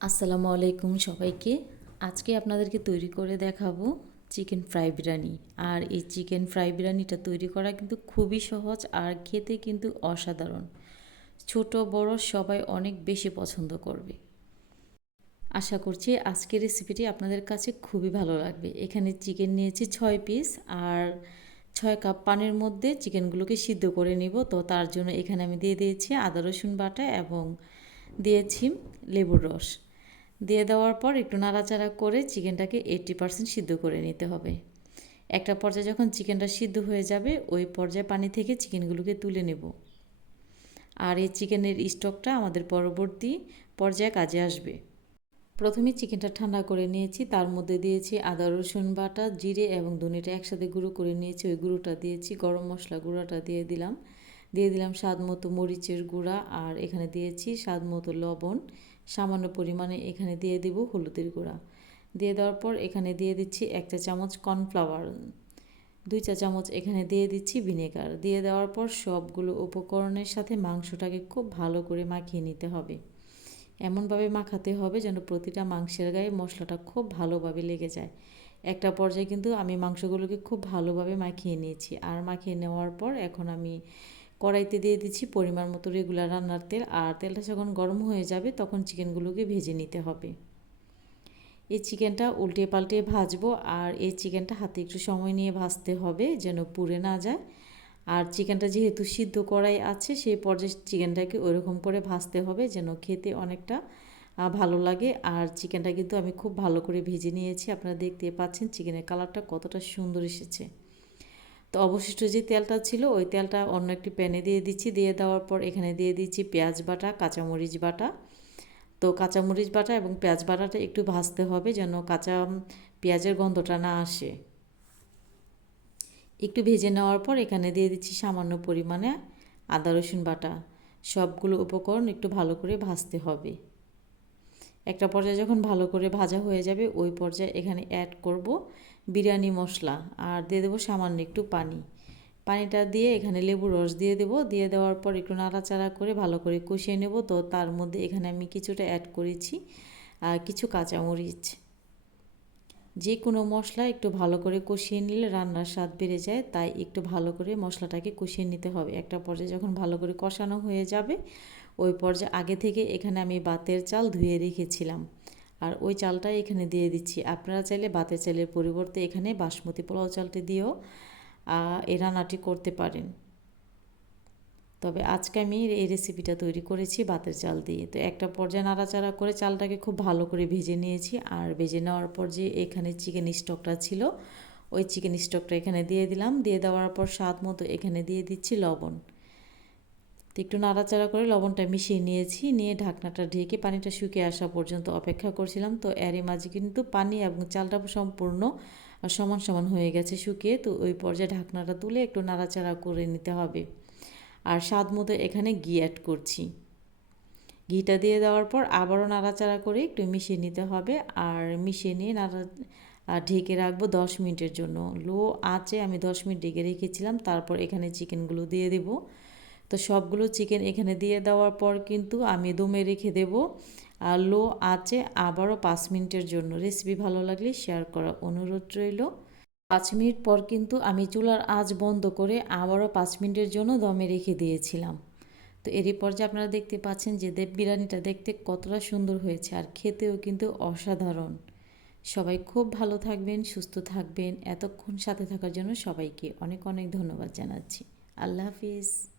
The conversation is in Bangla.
আসসালামু আলাইকুম সবাইকে। আজকে আপনাদেরকে তৈরি করে দেখাবো চিকেন ফ্রাই বিরিয়ানি। আর এই চিকেন ফ্রাই বিরিয়ানিটা তৈরি করা কিন্তু খুবই সহজ আর খেতে কিন্তু অসাধারণ। ছোট, বড় সবাই অনেক বেশি পছন্দ করবে। আশা করছি আজকের রেসিপিটি আপনাদের কাছে খুবই ভালো লাগবে। এখানে চিকেন নিয়েছি ছয় পিস আর ছয় কাপ পানির মধ্যে চিকেনগুলোকে সিদ্ধ করে নিব। তো তার জন্য এখানে আমি দিয়ে দিয়েছি আদা রসুন বাটা এবং দিয়েছি লেবুর রস। দিয়ে দেওয়ার পর একটু নাড়াচাড়া করে চিকেনটাকে এইট্টি পারসেন্ট সিদ্ধ করে নিতে হবে। একটা পর্যায়ে যখন চিকেনটা সিদ্ধ হয়ে যাবে, ওই পর্যায়ে পানি থেকে চিকেনগুলোকে তুলে নেব। আর এই চিকেনের স্টকটা আমাদের পরবর্তী পর্যায়ে কাজে আসবে। প্রথমে চিকেনটা ঠান্ডা করে নিয়েছি, তার মধ্যে দিয়েছি আদা, রসুন বাটা, জিরে এবং ধনেটা একসাথে গুঁড়ো করে নিয়েছি। ওই গুঁড়োটা দিয়েছি, গরম মশলা গুঁড়োটা দিয়ে দিলাম। দিয়ে দিলাম স্বাদ মতো মরিচের গুঁড়া আর এখানে দিয়েছি স্বাদ মতো লবণ সামান্য পরিমাণে এখানে দিয়ে দিব হলুদের গুঁড়া। দিয়ে দেওয়ার পর এখানে দিয়ে দিচ্ছি এক চা চামচ কর্নফ্লাওয়ার, দুই চা চামচ এখানে দিয়ে দিচ্ছি ভিনেগার। দিয়ে দেওয়ার পর সবগুলো উপকরণের সাথে মাংসটাকে খুব ভালো করে মাখিয়ে নিতে হবে। এমনভাবে মাখাতে হবে যেন প্রতিটা মাংসের গায়ে মশলাটা খুব ভালোভাবে লেগে যায়। একটা পর্যায়ে কিন্তু আমি মাংসগুলোকে খুব ভালোভাবে মাখিয়ে নিয়েছি। আর মাখিয়ে নেওয়ার পর এখন আমি কড়াইতে দিয়ে দিচ্ছি পরিমাণ মতো রেগুলার রান্নার তেল, আর তেলটা যখন গরম হয়ে যাবে তখন চিকেনগুলোকে ভেজে নিতে হবে। এই চিকেনটা উল্টে পাল্টে ভাজবো, আর এই চিকেনটা হাতে একটু সময় নিয়ে ভাজতে হবে যেন পুড়ে না যায়। আর চিকেনটা যেহেতু সিদ্ধ করাই আছে, সেই পর্যায়ে চিকেনটাকে ওইরকম করে ভাজতে হবে যেন খেতে অনেকটা ভালো লাগে। আর চিকেনটা কিন্তু আমি খুব ভালো করে ভেজে নিয়েছি, আপনারা দেখতে পাচ্ছেন চিকেনের কালারটা কতটা সুন্দর এসেছে। তো অবশিষ্ট যে তেলটা ছিল, ওই তেলটা অন্য একটি প্যানে দিয়ে দিচ্ছি। দিয়ে দেওয়ার পর এখানে দিয়ে দিচ্ছি পেঁয়াজ বাটা, কাঁচামরিচ বাটা। তো কাঁচামরিচ বাটা এবং পেঁয়াজ বাটাটা একটু ভাজতে হবে যেন কাঁচা পেঁয়াজের গন্ধটা না আসে। একটু ভেজে নেওয়ার পর এখানে দিয়ে দিচ্ছি সামান্য পরিমাণে আদা, রসুন বাটা। সবগুলো উপকরণ একটু ভালো করে ভাজতে হবে। একটা পর্যায়ে যখন ভালো করে ভাজা হয়ে যাবে, ওই পর্যায়ে এখানে অ্যাড করব বিরিয়ানি মশলা আর দিয়ে দেবো সামান্য একটু পানি। পানিটা দিয়ে এখানে লেবুর রস দিয়ে দেবো। দিয়ে দেওয়ার পর একটু নাড়াচাড়া করে ভালো করে কষিয়ে নেব। তো তার মধ্যে এখানে আমি কিছুটা অ্যাড করেছি আর কিছু কাঁচামরিচ। যে কোনো মশলা একটু ভালো করে কষিয়ে নিলে রান্নার স্বাদ বেড়ে যায়, তাই একটু ভালো করে মশলাটাকে কষিয়ে নিতে হবে। একটা পর্যায়ে যখন ভালো করে কষানো হয়ে যাবে, ওই পর্যায়ে আগে থেকে এখানে আমি বাতের চাল ধুয়ে রেখেছিলাম। আর ওই চালটাই এখানে দিয়ে দিচ্ছি। আপনারা চাইলে বাতের চালের পরিবর্তে এখানে বাসমতি পোলাও চালটি দিয়েও এই রান্নাটি করতে পারেন। তবে আজকে আমি এই রেসিপিটা তৈরি করেছি বাতের চাল দিয়ে। তো একটা পর্যায়ে নাড়াচাড়া করে চালটাকে খুব ভালো করে ভেজে নিয়েছি। আর ভেজে নেওয়ার পর যে এখানে চিকেন স্টকটা ছিল, ওই চিকেন স্টকটা এখানে দিয়ে দিলাম। দিয়ে দেওয়ার পর স্বাদ মতো এখানে দিয়ে দিচ্ছি লবণ। তো একটু নাড়াচাড়া করে লবণটা মিশিয়ে নিয়েছি। নিয়ে ঢাকনাটা ঢেকে পানিটা শুকিয়ে আসা পর্যন্ত অপেক্ষা করছিলাম। তো এরই মাঝে কিন্তু পানি এবং চালটা সম্পূর্ণ সমান সমান হয়ে গেছে শুকিয়ে। তো ওই পর্যায়ে ঢাকনাটা তুলে একটু নাড়াচাড়া করে নিতে হবে। আর স্বাদ মতো এখানে ঘি অ্যাড করছি। ঘিটা দিয়ে দেওয়ার পর আবারও নাড়াচাড়া করে একটু মিশিয়ে নিতে হবে। আর মিশিয়ে নিয়ে নাড়া আর ঢেকে রাখব দশ মিনিটের জন্য। লো আঁচে আমি দশ মিনিট ঢেকে রেখেছিলাম। তারপর এখানে চিকেনগুলো দিয়ে দেব। তো সবগুলো চিকেন এখানে দিয়ে দেওয়ার পর কিন্তু আমি দমে রেখে দেব। আর লো আঁচে আবারও পাঁচ মিনিটের জন্য। রেসিপি ভালো লাগলে শেয়ার করা অনুরোধ রইল। পাঁচ মিনিট পর কিন্তু আমি চুলার আঁচ বন্ধ করে আবারও পাঁচ মিনিটের জন্য দমে রেখে দিয়েছিলাম। তো এরই পর্যায়ে আপনারা দেখতে পাচ্ছেন যে দেব বিরিয়ানিটা দেখতে কতটা সুন্দর হয়েছে আর খেতেও কিন্তু অসাধারণ। সবাই খুব ভালো থাকবেন, সুস্থ থাকবেন। এতক্ষণ সাথে থাকার জন্য সবাইকে অনেক অনেক ধন্যবাদ জানাচ্ছি। আল্লাহ হাফিজ।